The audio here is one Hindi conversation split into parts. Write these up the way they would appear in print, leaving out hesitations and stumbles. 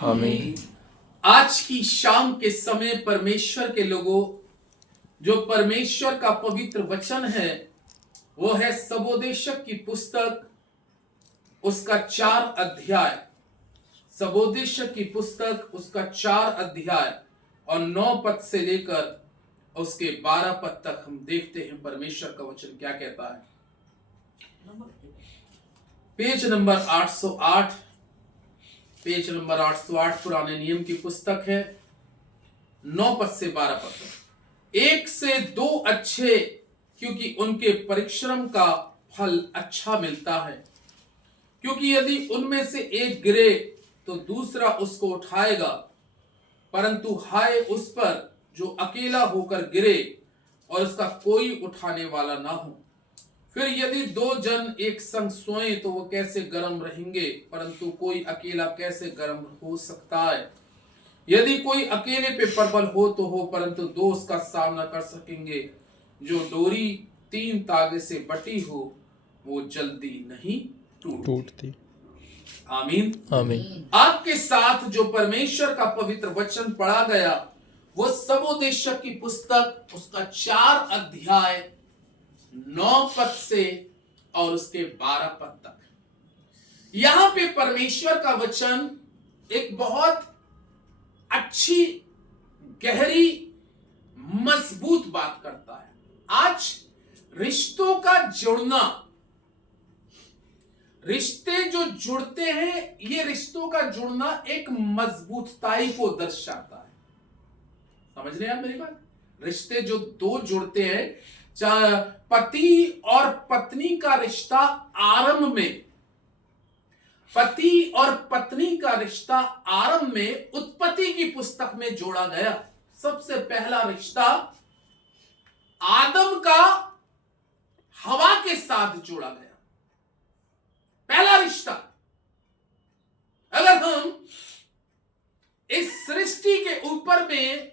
आमीन। आज की शाम के समय परमेश्वर के लोगों, जो परमेश्वर का पवित्र वचन है वो है सबोदेशक की पुस्तक, उसका 4 अध्याय। सबोदेशक की पुस्तक उसका 4 अध्याय और 9 पद से लेकर उसके 12 पद तक हम देखते हैं परमेश्वर का वचन क्या कहता है। पेज नंबर 808, पेज नंबर 808 पुराने नियम की पुस्तक है। 9 पद से 12 पद तक। 1 से 2 अच्छे, क्योंकि उनके परिश्रम का फल अच्छा मिलता है, क्योंकि यदि उनमें से एक गिरे तो दूसरा उसको उठाएगा, परंतु हाय उस पर जो अकेला होकर गिरे और उसका कोई उठाने वाला ना हो। फिर यदि 2 जन एक संग सोए तो वो कैसे गर्म रहेंगे, परंतु कोई अकेला कैसे गर्म हो सकता है। यदि कोई अकेले पे प्रबल हो तो हो, परंतु 2 उसका सामना कर सकेंगे। जो डोरी 3 तागे से बटी हो वो जल्दी नहीं टूटती। आमीन आमीन। आपके साथ जो परमेश्वर का पवित्र वचन पढ़ा गया वो सबोदेशक की पुस्तक उसका 4 अध्याय 9 पद से और उसके 12 पद तक। यहां पे परमेश्वर का वचन एक बहुत अच्छी, गहरी, मजबूत बात करता है। आज रिश्तों का जुड़ना, रिश्ते जो जुड़ते हैं, ये रिश्तों का जुड़ना एक मजबूताई को दर्शाता है। समझ रहे हैं आप मेरी बात? रिश्ते जो 2 जुड़ते हैं, चाहे पति और पत्नी का रिश्ता, आरंभ में पति और पत्नी का रिश्ता आरंभ में उत्पत्ति की पुस्तक में जोड़ा गया। सबसे पहला रिश्ता आदम का हवा के साथ जोड़ा गया, पहला रिश्ता। अगर हम इस सृष्टि के ऊपर में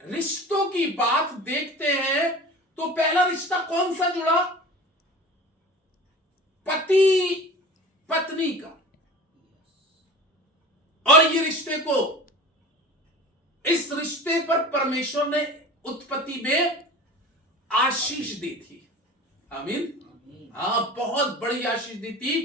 रिश्तों की बात देखते हैं तो पहला रिश्ता कौन सा जुड़ा? पति पत्नी का। और ये रिश्ते को, इस रिश्ते पर परमेश्वर ने उत्पत्ति में आशीष दी थी। आमीन। हाँ, बहुत बड़ी आशीष दी थी,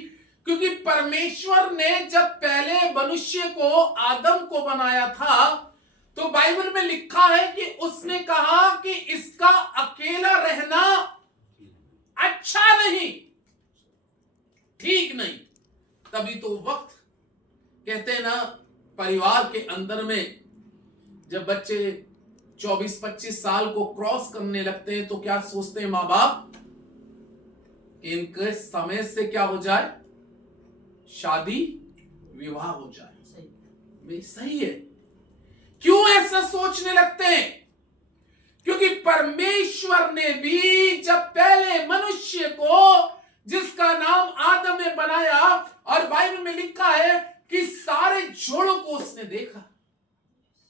क्योंकि परमेश्वर ने जब पहले मनुष्य को, आदम को बनाया था, तो बाइबल में लिखा है कि उसने कहा कि इसका अकेला रहना अच्छा नहीं, ठीक नहीं। तभी तो वक्त कहते हैं ना, परिवार के अंदर में जब बच्चे 24-25 साल को क्रॉस करने लगते हैं तो क्या सोचते हैं मां बाप? इनके समय से क्या हो जाए? शादी विवाह हो जाए। सही है। क्यों ऐसा सोचने लगते हैं? क्योंकि परमेश्वर ने भी जब पहले मनुष्य को, जिसका नाम आदम ने बनाया, और बाइबल में लिखा है कि सारे जोड़ों को उसने देखा।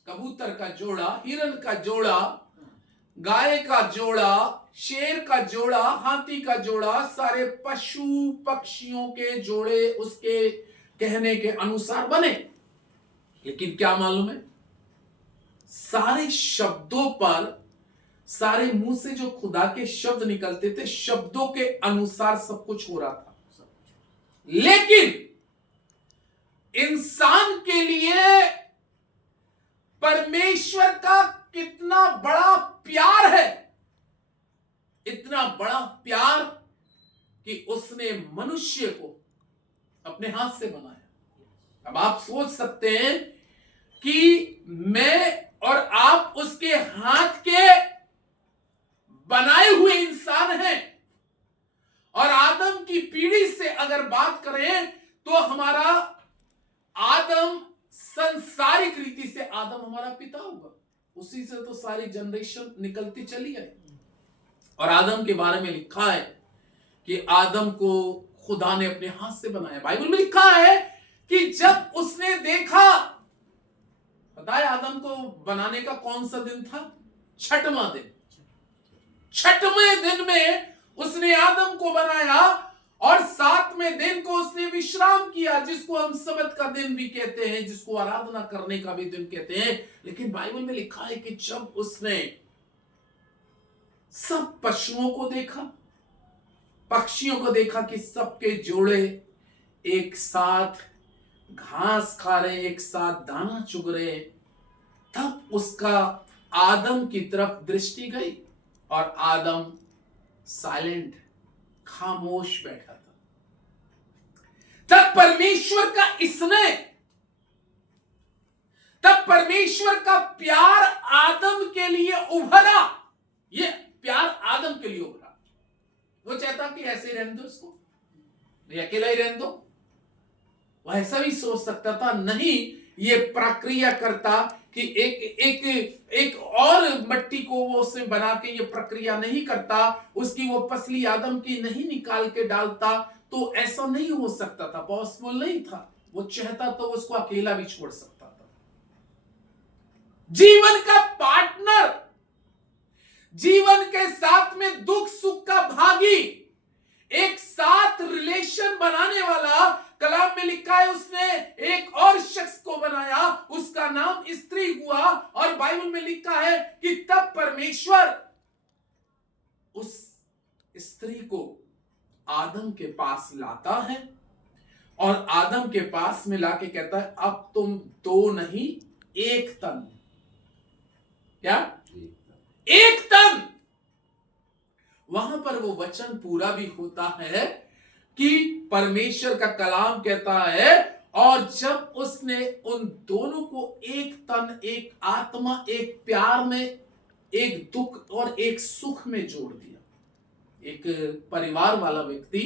कबूतर का जोड़ा, हिरन का जोड़ा, गाय का जोड़ा, शेर का जोड़ा, हाथी का जोड़ा, सारे पशु पक्षियों के जोड़े उसके कहने के अनुसार बने। लेकिन क्या मालूम है, सारे शब्दों पर, सारे मुंह से जो खुदा के शब्द निकलते थे, शब्दों के अनुसार सब कुछ हो रहा था। लेकिन इंसान के लिए परमेश्वर का कितना बड़ा प्यार है, इतना बड़ा प्यार कि उसने मनुष्य को अपने हाथ से बनाया। अब आप सोच सकते हैं कि मैं और आप उसके हाथ के बनाए हुए इंसान हैं, और आदम की पीढ़ी से अगर बात करें तो हमारा आदम, संसारिक रीति से आदम हमारा पिता होगा। उसी से तो सारी जनरेशन निकलती चली है। और आदम के बारे में लिखा है कि आदम को खुदा ने अपने हाथ से बनाया। बाइबल में लिखा है कि जब उसने देखा, पता है आदम को बनाने का कौन सा दिन था? 6वां दिन। 6वें दिन में उसने आदम को बनाया और 7वें दिन को उसने विश्राम किया, जिसको हम सबत का दिन भी कहते हैं, जिसको आराधना करने का भी दिन कहते हैं। लेकिन बाइबल में लिखा है कि जब उसने सब पशुओं को देखा, पक्षियों को देखा कि सबके जोड़े एक साथ घास खा रहे, एक साथ दाना चुग रहे, तब उसका आदम की तरफ दृष्टि गई और आदम साइलेंट, खामोश बैठा था। तब परमेश्वर का स्नेह, तब परमेश्वर का प्यार आदम के लिए उभरा। ये प्यार आदम के लिए उभरा। वो चाहता कि ऐसे ही रहने दो इसको, ये अकेला ही रहने दो। वह ऐसा भी सोच सकता था, नहीं, ये प्रक्रिया करता कि एक और मट्टी को वो उसने बना के ये प्रक्रिया नहीं करता, उसकी वो पसली आदम की नहीं निकाल के डालता, तो ऐसा नहीं हो सकता था, पॉसिबल नहीं था। वो चाहता तो उसको अकेला भी छोड़ सकता था। जीवन का पार्टनर, जीवन के साथ में दुख सुख का भागी, एक साथ रिलेशन बनाने वाला, कलाम में लिखा है उसने एक और शख्स को बनाया, उसका नाम स्त्री हुआ। और बाइबल में लिखा है कि तब परमेश्वर उस स्त्री को आदम के पास लाता है और आदम के पास में लाके कहता है, अब तुम दो नहीं एक तन। क्या? एक तन। वहां पर वो वचन पूरा भी होता है कि परमेश्वर का कलाम कहता है, और जब उसने उन दोनों को एक तन, एक आत्मा, एक प्यार में, एक दुख और एक सुख में जोड़ दिया। एक परिवार वाला व्यक्ति,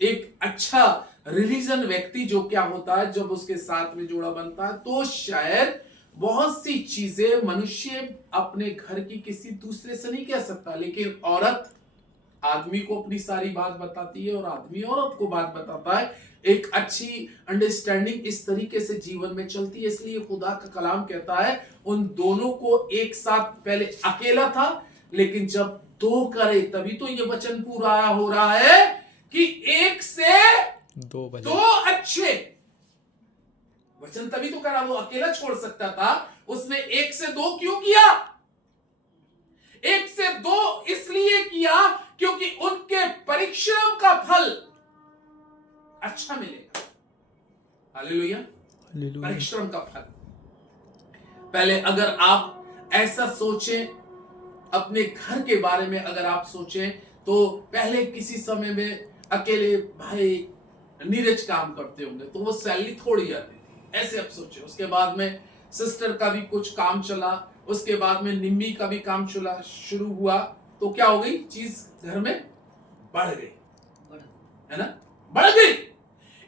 एक अच्छा रिलीजन व्यक्ति जो क्या होता है जब उसके साथ में जोड़ा बनता है, तो शायद बहुत सी चीजें मनुष्य अपने घर की किसी दूसरे से नहीं कह सकता, लेकिन औरत आदमी को अपनी सारी बात बताती है और आदमी औरत को बात बताता है। एक अच्छी अंडरस्टैंडिंग इस तरीके से जीवन में चलती है। इसलिए खुदा का कलाम कहता है उन दोनों को एक साथ, पहले अकेला था लेकिन जब दो करे तभी तो ये वचन पूरा हो रहा है कि एक से दो अच्छे। वचन तभी तो करा, वो अकेला छोड़ सकता था, उसने एक से दो क्यों किया? एक से दो इसलिए किया क्योंकि उनके परिश्रम का फल अच्छा मिलेगा। हालेलुया। परिश्रम का फल। पहले अगर आप ऐसा सोचें, अपने घर के बारे में अगर आप सोचें, तो पहले किसी समय में अकेले भाई नीरज काम करते होंगे तो वो सैलरी थोड़ी आती थी, ऐसे आप सोचें। उसके बाद में सिस्टर का भी कुछ काम चला, उसके बाद में निम्मी का भी काम चला, शुरू हुआ, तो क्या हो गई चीज घर में बढ़ गई, है ना, बढ़ गई।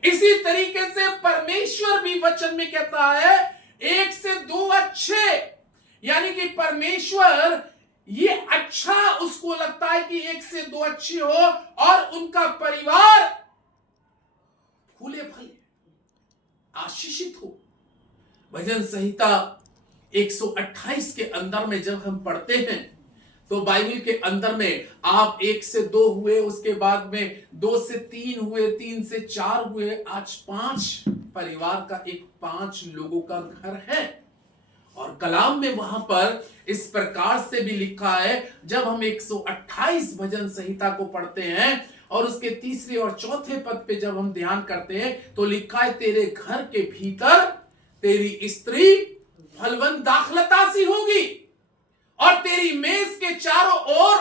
इसी तरीके से परमेश्वर भी वचन में कहता है एक से दो अच्छे, यानी कि परमेश्वर ये अच्छा उसको लगता है कि एक से दो अच्छे हो और उनका परिवार फूले फले, आशीषित हो। भजन संहिता 128 के अंदर में जब हम पढ़ते हैं तो बाइबल के अंदर में आप 1 से 2 हुए, उसके बाद में 2 से 3 हुए, 3 से 4 हुए, आज 5 परिवार का, एक 5 लोगों का घर है। और कलाम में वहां पर इस प्रकार से भी लिखा है, जब हम 128 भजन संहिता को पढ़ते हैं और उसके तीसरे और चौथे पद पे जब हम ध्यान करते हैं तो लिखा है तेरे घर के भीतर तेरी स्त्री फलवंत दाखलता सी होगी और तेरी मेज के चारों ओर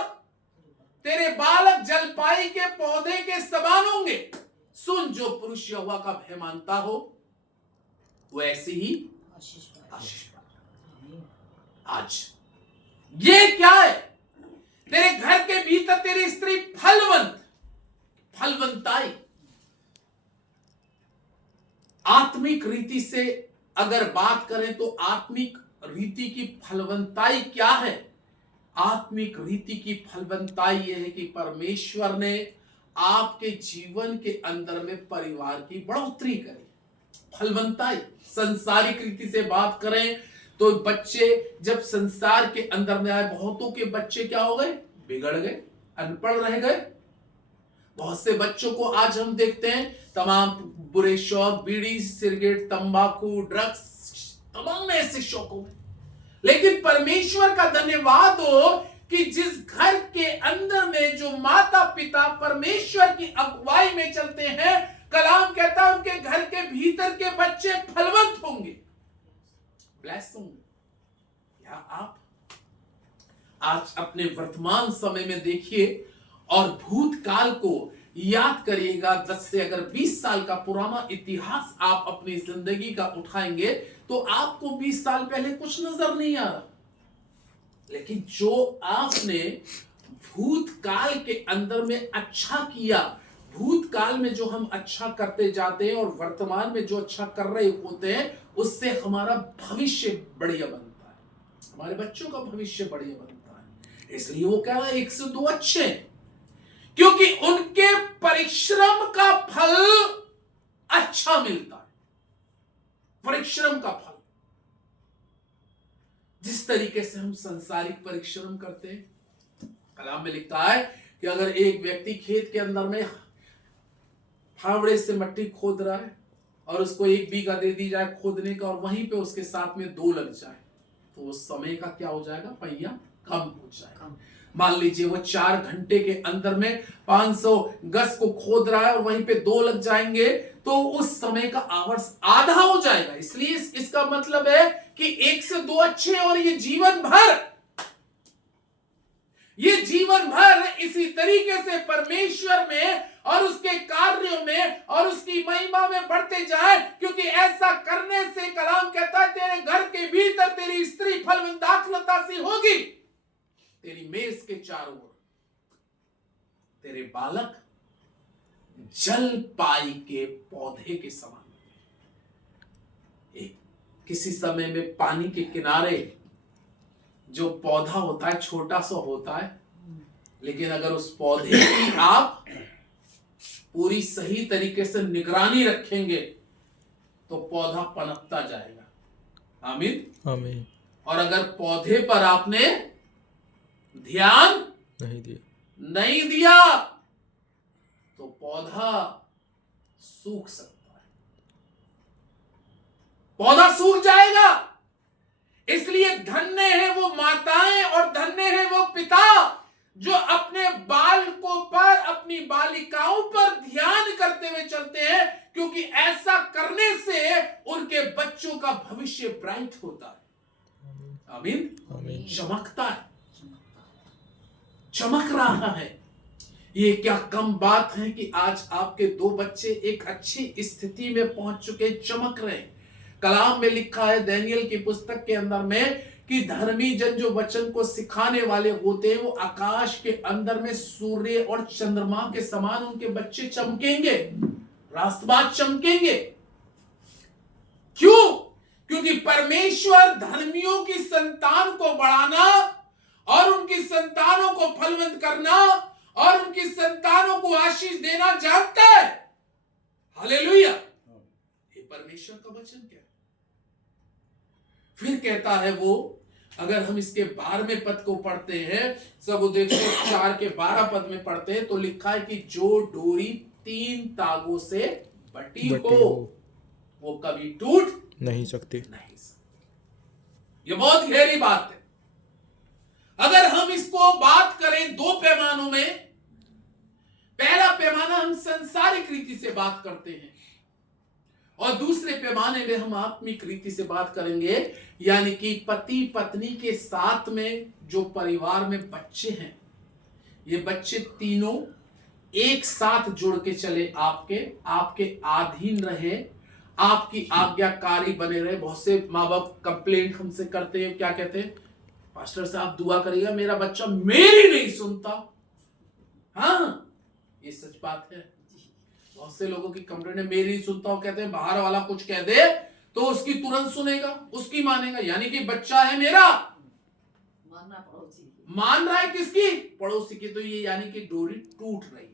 तेरे बालक जलपाई के पौधे के समान होंगे। सुन, जो पुरुष यहोवा का भय मानता हो वो ऐसी ही आशीष पाएगा। आज ये क्या है? तेरे घर के भीतर तेरी स्त्री फलवंताई। आत्मिक रीति से अगर बात करें तो आत्मिक रीति की फलवंताई क्या है? आत्मिक रीति की फलवंताई यह है कि परमेश्वर ने आपके जीवन के अंदर में परिवार की बढ़ोतरी करी। फलवंताई। संसारिक रीति से बात करें तो बच्चे जब संसार के अंदर में आए, बहुतों के बच्चे क्या हो गए? बिगड़ गए, अनपढ़ रह गए। बहुत से बच्चों को आज हम देखते हैं तमाम बुरे शौक, बीड़ी, सिगरेट, तंबाकू, ड्रग्स, तमाम ऐसे शौकों में। लेकिन परमेश्वर का धन्यवाद हो कि जिस घर के अंदर में जो माता पिता परमेश्वर की अगुवाई में चलते हैं, कलाम कहता है उनके घर के भीतर के बच्चे फलवंत होंगे, ब्लेस होंगे। या आप आज अपने वर्तमान समय में देखिए और भूतकाल को याद करिएगा। 10 से अगर 20 साल का पुराना इतिहास आप अपनी जिंदगी का उठाएंगे तो आपको 20 साल पहले कुछ नजर नहीं आ रहा, लेकिन जो आपने भूतकाल के अंदर में अच्छा किया, भूतकाल में जो हम अच्छा करते जाते हैं और वर्तमान में जो अच्छा कर रहे होते हैं, उससे हमारा भविष्य बढ़िया बनता है, हमारे बच्चों का भविष्य बढ़िया बनता है। इसलिए वो कह रहा है 1 से 2 अच्छे, क्योंकि उनके परिश्रम का फल अच्छा मिलता है। परिश्रम का फल, जिस तरीके से हम सांसारिक परिश्रम करते हैं, कलाम में लिखता है कि अगर एक व्यक्ति खेत के अंदर में फावड़े से मिट्टी खोद रहा है और उसको 1 बीघा दे दी जाए खोदने का और वहीं पे उसके साथ में 2 लग जाए, तो उस समय का क्या हो जाएगा, पहिया कम हो जाएगा। मान लीजिए वो 4 घंटे के अंदर में 500 गज को खोद रहा है और वहीं पे 2 लग जाएंगे, तो उस समय का आवर्स आधा हो जाएगा। इसलिए इसका मतलब है कि 1 से 2 अच्छे, और ये जीवन भर इसी तरीके से परमेश्वर में और उसके कार्यों में और उसकी महिमा में बढ़ते जाए, क्योंकि ऐसा करने से कलाम कहता है तेरे घर के भीतर तेरी स्त्री फलवंताखलता सी होगी, तेरी मेज के चारों ओर तेरे बालक जल पाई के पौधे के समान। एक किसी समय में पानी के किनारे जो पौधा होता है छोटा सा होता है, लेकिन अगर उस पौधे की आप पूरी सही तरीके से निगरानी रखेंगे तो पौधा पनपता जाएगा। आमीन आमीन। और अगर पौधे पर आपने ध्यान नहीं दिया तो पौधा सूख सकता है, पौधा सूख जाएगा। इसलिए धन्य है वो माताएं और धन्य है वो पिता जो अपने बालकों पर, अपनी बालिकाओं पर ध्यान करते हुए चलते हैं, क्योंकि ऐसा करने से उनके बच्चों का भविष्य ब्राइट होता है। आमीन। चमकता है, चमक रहा है। ये क्या कम बात है कि आज आपके 2 बच्चे एक अच्छी स्थिति में पहुंच चुके, चमक रहे। कलाम में लिखा है दानियेल की पुस्तक के अंदर में कि धर्मी जन जो वचन को सिखाने वाले होते हैं, वो आकाश के अंदर में सूर्य और चंद्रमा के समान उनके बच्चे चमकेंगे, रास्तबाज चमकेंगे। क्यों? क्योंकि परमेश्वर धर्मियों की संतान को बढ़ाना और उनकी संतानों को फलवंत करना और उनकी संतानों को आशीष देना जानता है। हालेलुया। ये परमेश्वर का वचन क्या है? फिर कहता है वो, अगर हम इसके 12वें पद को पढ़ते हैं, सब उद्देश्य 4 के 12 पद में पढ़ते हैं, तो लिखा है कि जो डोरी 3 तागों से बटी हो वो कभी टूट नहीं सकती। ये बहुत गहरी बात है। अगर हम इसको बात करें 2 पैमानों में, पहला पैमाना हम संसारिक रीति से बात करते हैं और दूसरे पैमाने में हम आत्मिक रीति से बात करेंगे, यानी कि पति पत्नी के साथ में जो परिवार में बच्चे हैं, ये बच्चे तीनों एक साथ जुड़ के चले, आपके अधीन रहे, आपकी आज्ञाकारी बने रहे। बहुत से माँ बाप कंप्लेंट हमसे करते हैं, क्या कहते हैं, पास्टर साहब दुआ करिएगा मेरा बच्चा मेरी नहीं सुनता। हाँ, ये सच बात है। बहुत से लोगों की कंप्लेंट है मेरी नहीं सुनता, कहते हैं बाहर वाला कुछ कह दे तो उसकी तुरंत सुनेगा, उसकी मानेगा, यानी कि बच्चा है मेरा, मान रहा है किसकी, पड़ोसी की। तो ये यानी कि डोरी टूट रही है।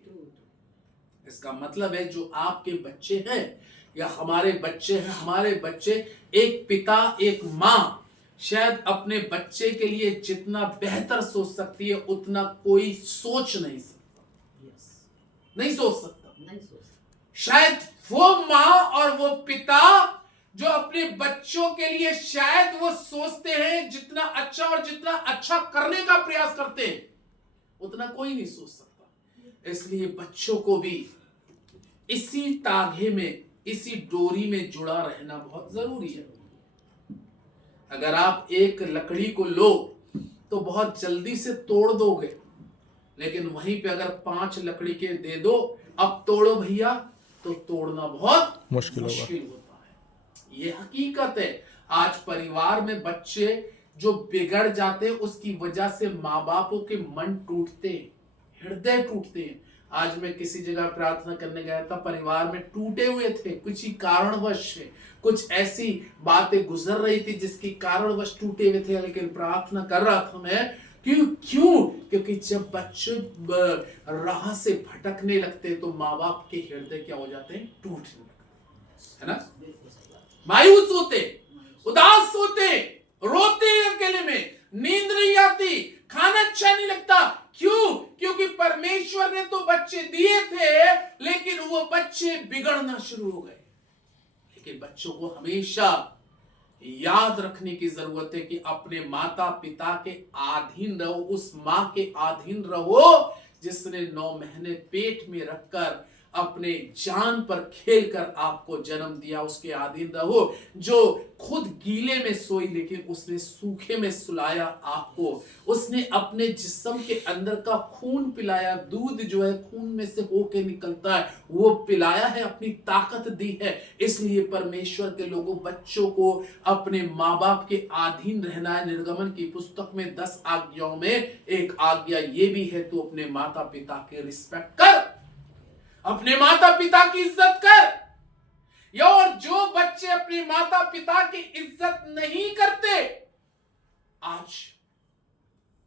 इसका मतलब है जो आपके बच्चे हैं या हमारे बच्चे हैं, हमारे बच्चे एक पिता एक माँ शायद अपने बच्चे के लिए जितना बेहतर सोच सकती है उतना कोई सोच नहीं सकता। नहीं सोच सकता। नहीं सोच सकता। शायद वो माँ और वो पिता जो अपने बच्चों के लिए शायद वो सोचते हैं जितना अच्छा और जितना अच्छा करने का प्रयास करते हैं उतना कोई नहीं सोच सकता। इसलिए बच्चों को भी इसी तागे में, इसी डोरी में जुड़ा रहना बहुत जरूरी है। अगर आप एक लकड़ी को लो तो बहुत जल्दी से तोड़ दोगे, लेकिन वहीं पे अगर 5 लकड़ी के दे दो, अब तोड़ो भैया, तो तोड़ना बहुत मुश्किल होता है। ये हकीकत है। आज परिवार में बच्चे जो बिगड़ जाते हैं उसकी वजह से माँ बापों के मन टूटते हैं, हृदय टूटते हैं। आज मैं किसी जगह प्रार्थना करने गया था, परिवार में टूटे हुए थे, कुछ ही कारणवश कुछ ऐसी बातें गुजर रही थी जिसकी कारणवश टूटे हुए थे, लेकिन प्रार्थना कर रहा था मैं क्योंकि जब बच्चे राह से भटकने लगते हैं तो माँ बाप के हृदय क्या हो जाते हैं, टूटने लगते हैं, है ना, मायूस होते, उदास होते, रोते अकेले में, नींद नहीं आती, खाना अच्छा नहीं लगता। क्यों? क्योंकि परमेश्वर ने तो बच्चे दिए थे लेकिन वो बच्चे बिगड़ना शुरू हो गए। लेकिन बच्चों को हमेशा याद रखने की जरूरत है कि अपने माता पिता के अधीन रहो, उस मां के अधीन रहो जिसने 9 महीने पेट में रखकर अपने जान पर खेलकर आपको जन्म दिया, उसके अधीन रहो, जो खुद गीले में सोई लेकिन उसने सूखे में सुलाया आपको, उसने अपने जिस्म के अंदर का खून पिलाया, दूध जो है खून में से होके निकलता है वो पिलाया है, अपनी ताकत दी है। इसलिए परमेश्वर के लोगों, बच्चों को अपने माँ बाप के अधीन रहना है। निर्गमन की पुस्तक में 10 आज्ञाओं में एक आज्ञा ये भी है, तू अपने माता पिता के रिस्पेक्ट कर, अपने माता पिता की इज्जत कर। या और जो बच्चे अपने माता पिता की इज्जत नहीं करते, आज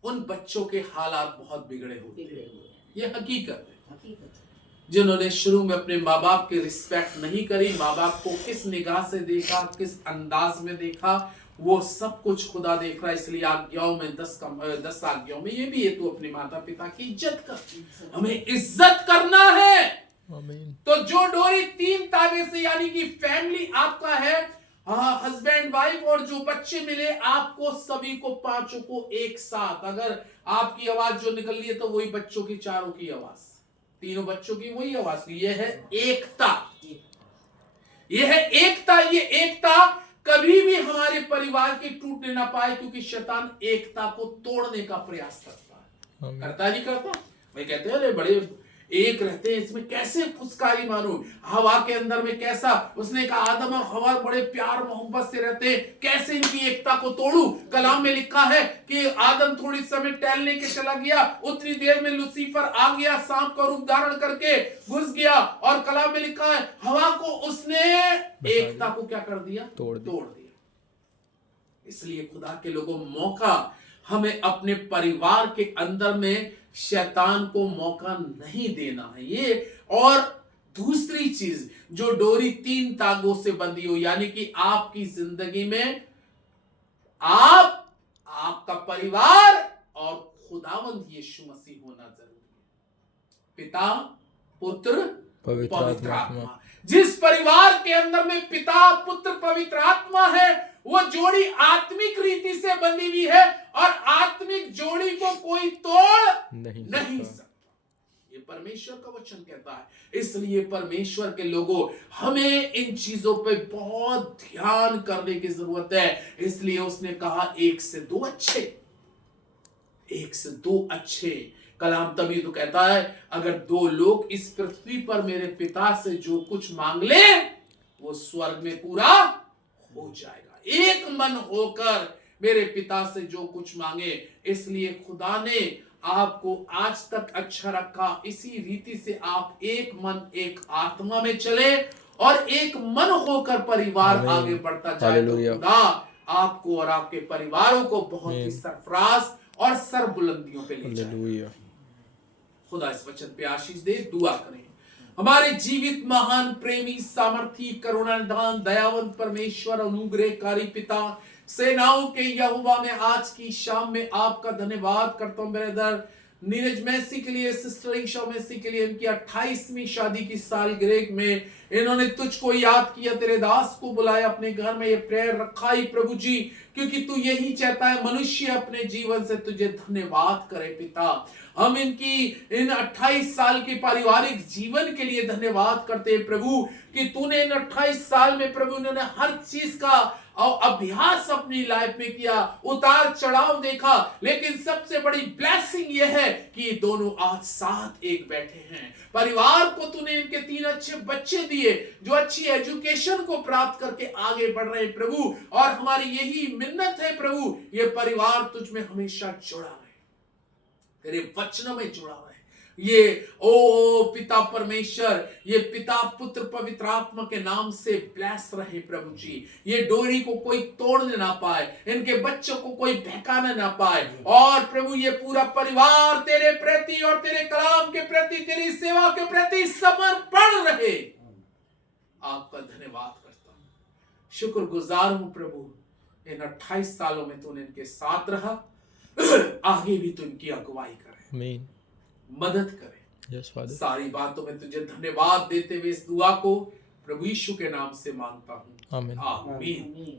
उन बच्चों के हालात बहुत बिगड़े होते हैं। ये हकीकत है। जिन्होंने शुरू में अपने माँ बाप की रिस्पेक्ट नहीं करी, माँ बाप को किस निगाह से देखा, किस अंदाज में देखा, वो सब कुछ खुदा देख रहा है। इसलिए आज्ञाओं में 10 आज्ञाओं में ये भी है, तू अपने माता पिता की इज्जत कर। हमें इज्जत करना है। तो जो डोरी 3 तागे से, यानी कि फैमिली आपका है, हस्बैंड वाइफ और जो बच्चे मिले आपको, सभी को 5 को एक साथ, अगर आपकी आवाज जो निकल रही है तो वही बच्चों की, चारों की आवाज, तीनों बच्चों की वही आवाज। ये है एकता, ये है एकता। ये एकता कभी भी हमारे परिवार की टूटने ना पाए, क्योंकि शैतान एकता को तोड़ने का प्रयास करता है। करता नहीं करता? भाई कहते हैं अरे बड़े एक रहते हैं, इसमें कैसे फुसकारी मारूं, हवा के अंदर में कैसा, उसने कहा आदम और हवा बड़े प्यार मोहब्बत से रहते हैं, कैसे इनकी एकता को तोड़ूं। कलाम में लिखा है कि आदम थोड़ी समय टहलने के चला गया, उतनी देर में लूसीफर आ गया, सांप का रूप धारण करके घुस गया, और कलाम में लिखा है हवा को उसने एकता को क्या कर दिया, तोड़ दिया। इसलिए खुदा के लोगों, मौका हमें अपने परिवार के अंदर में शैतान को मौका नहीं देना है। ये और दूसरी चीज, जो डोरी 3 तागों से बंधी हो, यानी कि आपकी जिंदगी में आप, आपका परिवार और खुदावंद यीशु मसीह होना जरूरी है। पिता, पुत्र, पवित्र आत्मा। जिस परिवार के अंदर में पिता, पुत्र, पवित्र आत्मा है, वो जोड़ी आत्मिक रीति से बंधी हुई है, और आत्मिक जोड़ी को कोई तोड़ नहीं सकता। ये परमेश्वर का वचन कहता है। इसलिए परमेश्वर के लोगों, हमें इन चीजों पे बहुत ध्यान करने की जरूरत है। इसलिए उसने कहा 1 से 2 अच्छे, 1 से 2 अच्छे। कलाम तभी तो कहता है, अगर 2 लोग इस पृथ्वी पर मेरे पिता से जो कुछ मांग ले वो स्वर्ग में पूरा हो जाएगा। एक मन होकर मेरे पिता से जो कुछ मांगे। इसलिए खुदा ने आपको आज तक अच्छा रखा, इसी रीति से आप एक मन एक आत्मा में चले और एक मन होकर परिवार आगे बढ़ता जाए। तो खुदा आपको और आपके परिवारों को बहुत ही सरफराज और सरबुलंदियों पे ले जाए। खुदा इस वचन पे आशीष दे। दुआ करें। हमारे जीवित, महान, प्रेमी, सामर्थी, करुणानिधान, दयावंत परमेश्वर, अनुग्रहकारी पिता, सेनाओं के यहोवा, मैं आज की शाम में आपका धन्यवाद करता हूं ब्रदर नीरज मैसी के लिए, सिस्टर ईशा मैसी के लिए इनकी 28वीं शादी की सालगिरह में इन्होंने तुझको याद किया, तेरे दास को बुलाया अपने घर में, ये प्रेयर रखा ही प्रभु जी, क्योंकि तू यही चाहता है मनुष्य अपने जीवन से तुझे धन्यवाद करे पिता। हम इन 28 साल के पारिवारिक जीवन के लिए धन्यवाद करते हैं प्रभु, कि तूने इन 28 साल में प्रभु इन्होंने हर चीज का अभ्यास अपनी लाइफ में किया, उतार चढ़ाव देखा, लेकिन सबसे बड़ी ब्लेसिंग यह है कि ये दोनों आज साथ एक बैठे हैं। परिवार को तूने इनके 3 अच्छे बच्चे दिए जो अच्छी एजुकेशन को प्राप्त करके आगे बढ़ रहे हैं प्रभु, और हमारी यही मिन्नत है प्रभु, ये परिवार तुझ में हमेशा जुड़ा रहे, तेरे वचनों में जुड़ा रहे। ये ओ पिता परमेश्वर, ये पिता पुत्र पवित्र आत्मा के नाम से ब्लेस रहे प्रभु जी। ये डोरी को कोई तोड़ने ना पाए, इनके बच्चों को कोई बहकाने ना पाए, और प्रभु ये पूरा परिवार तेरे प्रति और तेरे कलाम के प्रति, तेरी सेवा के प्रति समर्पण रहे। आपका धन्यवाद करता हूं, शुक्रगुजार हूं प्रभु, इन 28 सालों में तूने इनके साथ रहा, आगे भी तू इनकी अगुवाई करे, आमीन, मदद करे। यस फादर, सारी बातों में तुझे धन्यवाद देते हुए इस दुआ को प्रभु यीशु के नाम से मांगता हूं, आमीन। आमीन।